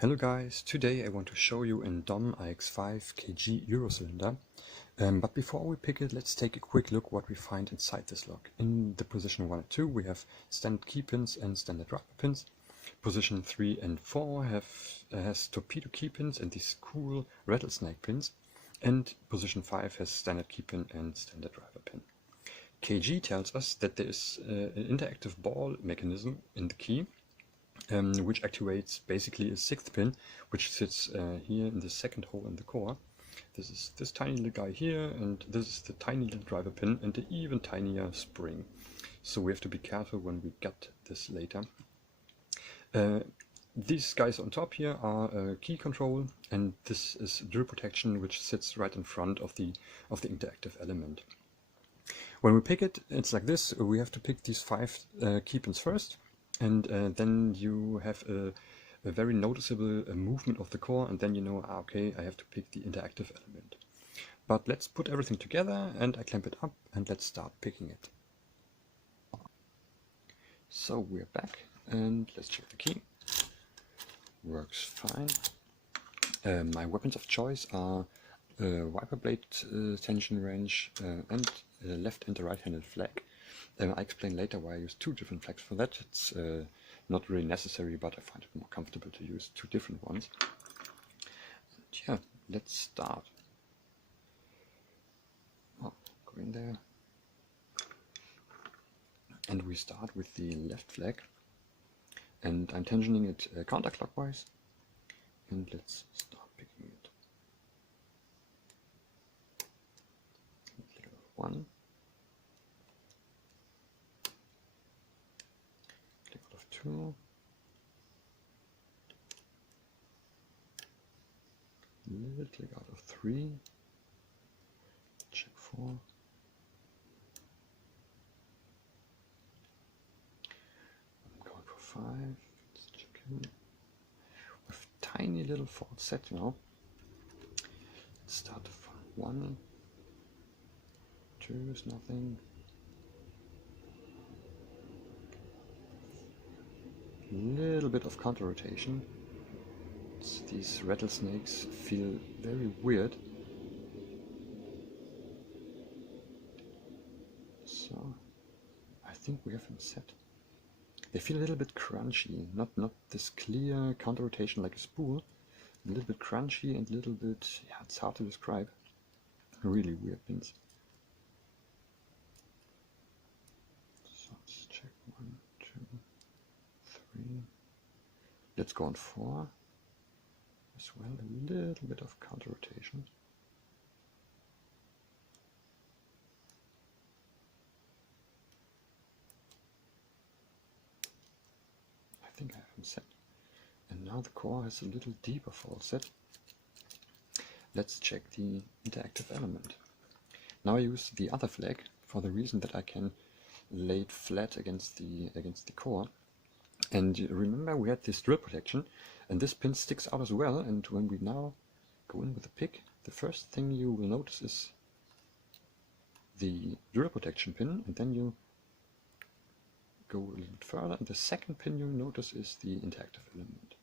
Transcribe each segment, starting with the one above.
Hello guys, today I want to show you in DOM ix5 kg Eurocylinder. But before we pick it, let's take a quick look what we find inside this lock. In the position 1 and 2 we have standard key pins and standard rubber pins. Position 3 and 4 has torpedo key pins and these cool rattlesnake pins. And position 5 has standard key pin and standard rubber pin. KG tells us that there is an interactive ball mechanism in the key, which activates basically a 6th pin, which sits here in the second hole in the core. This is this tiny little guy here, and this is the tiny little driver pin and the even tinier spring. So we have to be careful when we get this later. These guys on top here are key control, and this is drill protection, which sits right in front of the interactive element. When we pick it, it's like this. We have to pick these 5 key pins first. And then you have a very noticeable movement of the core, and then you know, okay, I have to pick the interactive element. But let's put everything together, and I clamp it up, and let's start picking it. So we're back, and let's check the key. Works fine. My weapons of choice are wiper blade tension wrench and left and a right-handed flag. I explain later why I use 2 different flags for that. It's not really necessary, but I find it more comfortable to use 2 different ones. And yeah, let's start. Oh, go in there. And we start with the left flag. And I'm tensioning it counterclockwise. And let's start picking it. Click out of 1. Click out of 2. Little click out of 3. Check 4. I'm going for 5. Let's check in. With tiny little fault set now. Let's start from 1. 2 is nothing. Little bit of counter rotation. These rattlesnakes feel very weird. So I think we have them set. They feel a little bit crunchy, not this clear counter rotation like a spool. A little bit crunchy and a little bit, yeah, it's hard to describe. Really weird pins. So let's check 1, 2, 3. Let's go on 4 as well, a little bit of counter rotation. I think I have them set. And now the core has a little deeper fault set. Let's check the interactive element. Now I use the other flag for the reason that I can lay it flat against the core. And remember, we had this drill protection, and this pin sticks out as well. And when we now go in with the pick, the first thing you will notice is the drill protection pin, and then you go a little bit further, and the second pin you'll notice is the interactive element.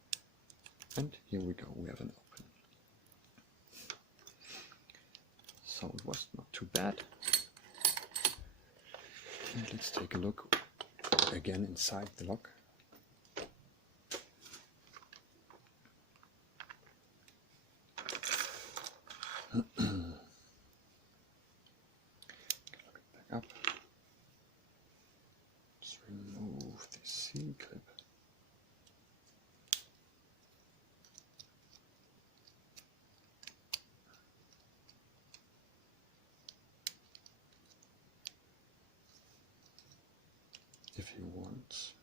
And here we go, we have an open. So it was not too bad. And let's take a look again inside the lock. Back up. Let's remove the C-clip. If you want.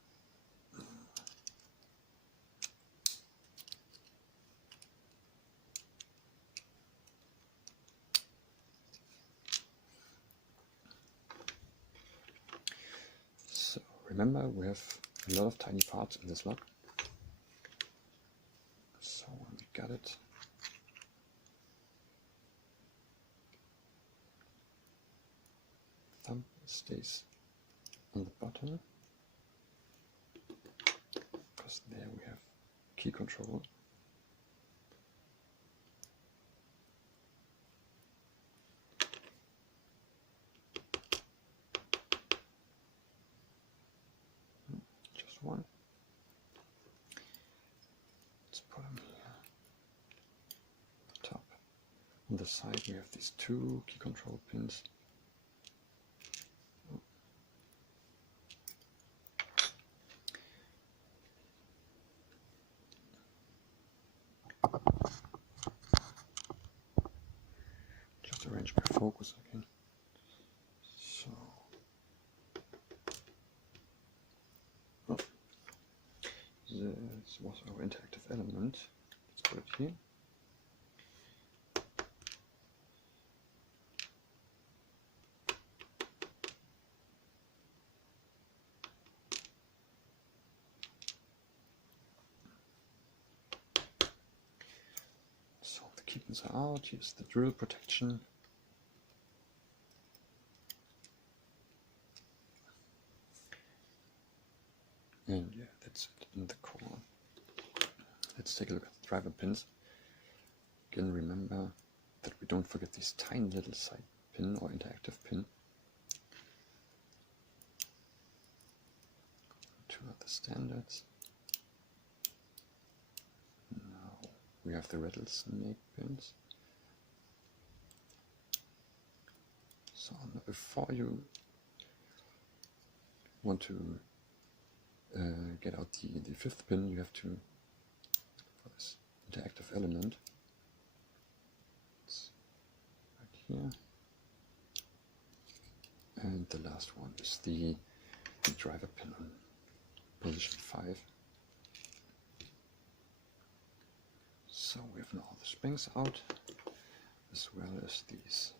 So remember, we have a lot of tiny parts in this lock. So when we got it, thumb stays on the bottom, because there we have key control. On the side we have these two key control pins. Just arrange my focus again. So, this was our interactive element. Let's put it here. So the key pins are out. Here's the drill protection. And yeah, that's it in the core. Let's take a look at the driver pins. Again, remember that we don't forget this tiny little side pin or interactive pin. Two other standards. Now we have the rattlesnake pins. So before you want to get out the fifth pin, you have to, for this interactive element, it's right here, and the last one is the driver pin on position 5. So we have now all the springs out, as well as these,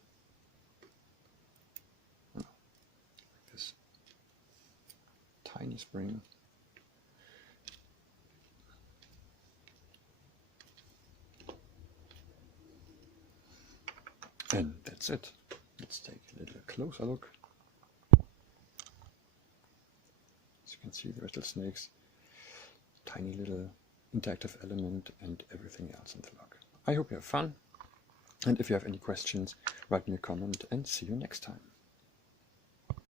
like this tiny spring. And that's it. Let's take a little closer look. As you can see, the rattlesnakes, tiny little interactive element, and everything else in the log. I hope you have fun, and if you have any questions, write me a comment, and see you next time.